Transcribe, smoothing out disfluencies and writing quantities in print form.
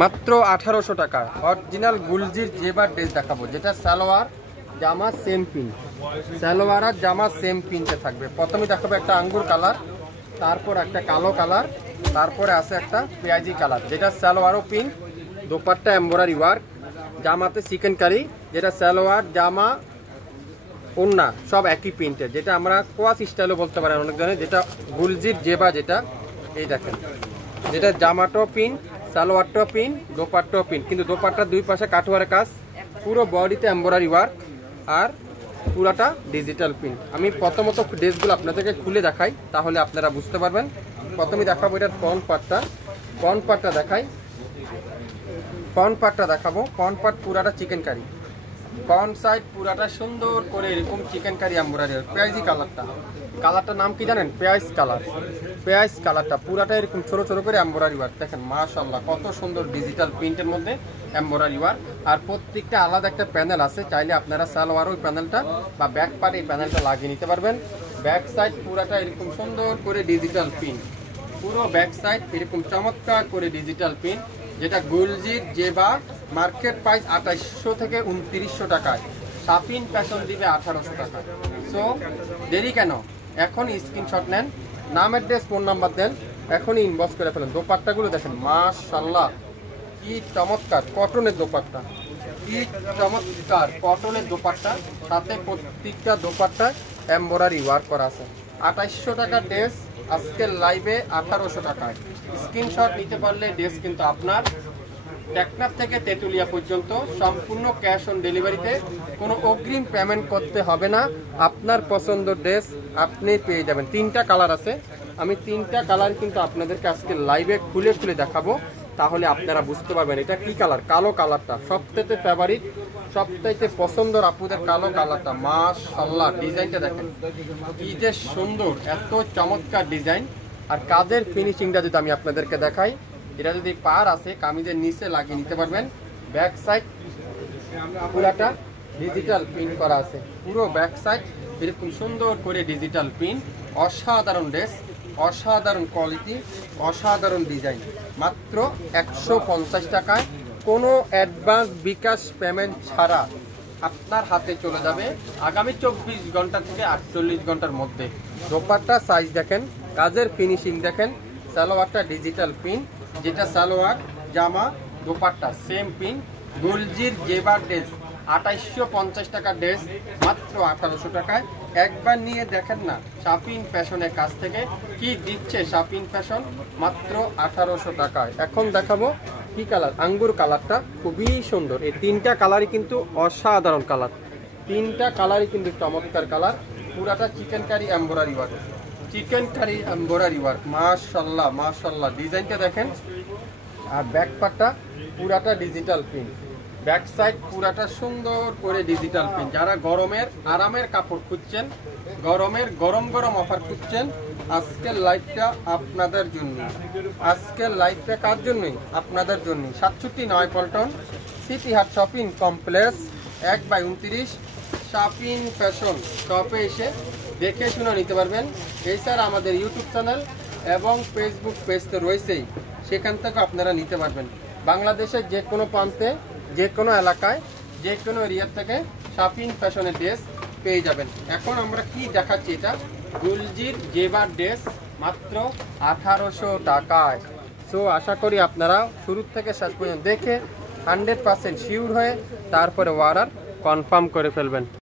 মাত্র 1800 টাকা। Original গুলজির জেবার dress দেখাবো, যেটা সালোয়ার জামা সেম প্রিন্ট, সালোয়ার আর জামা সেম প্রিন্টে থাকবে। প্রথমে দেখাবো একটা আঙ্গুর কালার, তারপর একটা কালো কালার, তারপরে আছে একটা পেঁয়াজি কালার, যেটা সালোয়ারও পিঙ্ক, দোপাট্টা এমব্রয়ডারি ওয়ার্ক, জামাতে চিকেন কারি, যেটা সালোয়ার জামা ওন্না সব একই প্রিন্টের, যেটা আমরা কোয়াস স্টাইলও বলতে পারেন অনেক ধরনের। যেটা গুলজির জেবা, যেটা এই দেখেন, যেটা জামাটাও পিঙ্ক, সালোয়ারটাও পিন, দোপাট্টাও পিন, কিন্তু দোপাট্টার দুই পাশে কাঠওয়ারের কাজ, পুরো বডিতে এমব্রয়ডারি ওয়ার্ক আর পুরাটা ডিজিটাল প্রিন্ট। আমি প্রথমত ড্রেসগুলো আপনাদেরকে খুলে দেখাই, তাহলে আপনারা বুঝতে পারবেন। প্রথমে দেখাবো এটার ফ্রন্ট পার্টটা দেখাই, ফ্রন্ট পার্টটা দেখাবো। ফ্রন্ট পার্ট পুরাটা চিকেন কারি, ফ্রন্ট সাইড পুরাটা সুন্দর করে এরকম চিকেন কারি এমব্রয়ডারি। পেঁয়াজি কালারটার নাম কি জানেন? পেঁয়াজ কালারটা পুরাটা এরকম ছোট ছোট করে এমব্রয়ডারি ওয়ার্ক। দেখেন মাশাআল্লাহ কত সুন্দর ডিজিটাল প্রিন্টের মধ্যে এমব্রয়ডারি ওয়ার্ক। আর প্রত্যেকটা আলাদা একটা প্যানেল আছে, চাইলে আপনারা সালোয়ার ওই প্যানেলটা বা ব্যাক পার্ট এই প্যানেলটা লাগিয়ে নিতে পারবেন। ব্যাক সাইড পুরাটা এরকম সুন্দর করে ডিজিটাল প্রিন্ট, পুরো ব্যাক সাইড এরকম চমৎকার করে ডিজিটাল প্রিন্ট, যেটা গুলজির জেবা মার্কেট প্রাইস 2800 থেকে 2900 টাকায়, শাপিন ফ্যাশন দিবে 1800 টাকায়। সো দেরি কেন, এখন স্ক্রিনশট নেন, নাম অ্যাড্রেস ফোন নাম্বার দেন, এখনই ইনবক্স করে ফেলেন। দোপাট্টাগুলো দেখেন মাশাআল্লাহ কি চমৎকার কটনের দোপাট্টা, কি চমৎকার কটনের দোপাট্টা, সাথে প্রত্যেকটা দোপাট্টায় এমব্রয়ডারি ওয়ার্ক করা আছে। 2800 টাকার ড্রেস আজকের লাইভে 1800 টাকায়। স্ক্রিনশট নিতে পারলে ড্রেস কিন্তু আপনার। টেকনাফ থেকে তেঁতুলিয়া পর্যন্ত সম্পূর্ণ ক্যাশ অন ডেলিভারিতে, কোনো অগ্রিম পেমেন্ট করতে হবে না। আপনার পছন্দ ড্রেস আপনি পেয়ে যাবেন। 3টা কালার আছে, আমি 3টা কালার কিন্তু আপনাদেরকে আজকে লাইভে খুলে খুলে দেখাবো, তাহলে আপনারা বুঝতে পারবেন এটা কি কালার। কালো কালারটা সবথেকে ফেভারিট, সবথেকে পছন্দের আপুদের কালো কালারটা। মাশাআল্লাহ ডিজাইনটা দেখেন কি যে সুন্দর, এত চমৎকার ডিজাইন। আর কাজের ফিনিশিংটা যদি আমি আপনাদেরকে দেখাই, এটা যদি পার আছে কামিজের নিচে লাগিয়ে নিতে পারবেন। ব্যাক সাইড পুরাটা ডিজিটাল প্রিন্ট করা আছে, পুরো ব্যাক সাইড এরকম সুন্দর করে ডিজিটাল প্রিন্ট। অসাধারণ ড্রেস, অসাধারণ কোয়ালিটি, অসাধারণ ডিজাইন। মাত্র 150 টাকায়, কোনো অ্যাডভান্স বিকাশ পেমেন্ট ছাড়া আপনার হাতে চলে যাবে আগামী 24 ঘন্টা থেকে 48 ঘন্টার মধ্যে। দোপাট্টা সাইজ দেখেন, কাজের ফিনিশিং দেখেন, সালোয়ারটা ডিজিটাল প্রিন্ট, যেটা সালোয়ার জামা দোপাট্টা সেম প্রিন্ট। গুলজির জেবার ড্রেস 2850 টাকার ড্রেস মাত্র 1800 টাকায়। একবার নিয়ে দেখেন না শাপিন ফ্যাশনের কাছ থেকে কি দিচ্ছে শাপিন ফ্যাশন, মাত্র 1800 টাকায়। এখন দেখাবো কি কালার, আঙ্গুর কালারটা খুবই সুন্দর। এই 3টা কালারই কিন্তু অসাধারণ কালার, 3টা কালারই কিন্তু চমৎকার কালার। পুরাটা chikankari embroidery work, chikankari embroidery work. মাশাআল্লাহ মাশাআল্লাহ ডিজাইনটা দেখেন। আর ব্যাক পার্টটা পুরাটা ডিজিটাল প্রিন্ট, ব্যাক সাইড পুরাটা সুন্দর করে ডিজিটাল প্রিন্ট। যারা গরমের আরামের কাপড় খুঁজছেন, গরমের গরম গরম অফার খুঁজছেন, আজকের লাইভটা আপনাদের জন্য। আজকের লাইভটা কার জন্যই? আপনাদের জন্য। 67 পল্টন সিটি হাট শপিং কমপ্লেক্স 1/29 শাপিন ফ্যাশন শপে এসে দেখে শুনে নিতে পারবেন। এছাড়া আমাদের ইউটিউব চ্যানেল এবং ফেসবুক পেজ তো রয়েছেই, সেখান থেকে আপনারা নিতে পারবেন। বাংলাদেশের যে কোনো প্রান্তে, যে কোনো এলাকায়, যে কোনো এরিয়ার থেকে শাপিন ফ্যাশনের ড্রেস পেয়ে যাবেন। এখন আমরা কি দেখাচ্ছি, এটা গুলজির জেবার ড্রেস মাত্র 1800 টাকায়। সো আশা করি আপনারা শুরু থেকে শেষ পর্যন্ত দেখে 100% শিওর হয়ে তারপরে অর্ডার কনফার্ম করে ফেলবেন।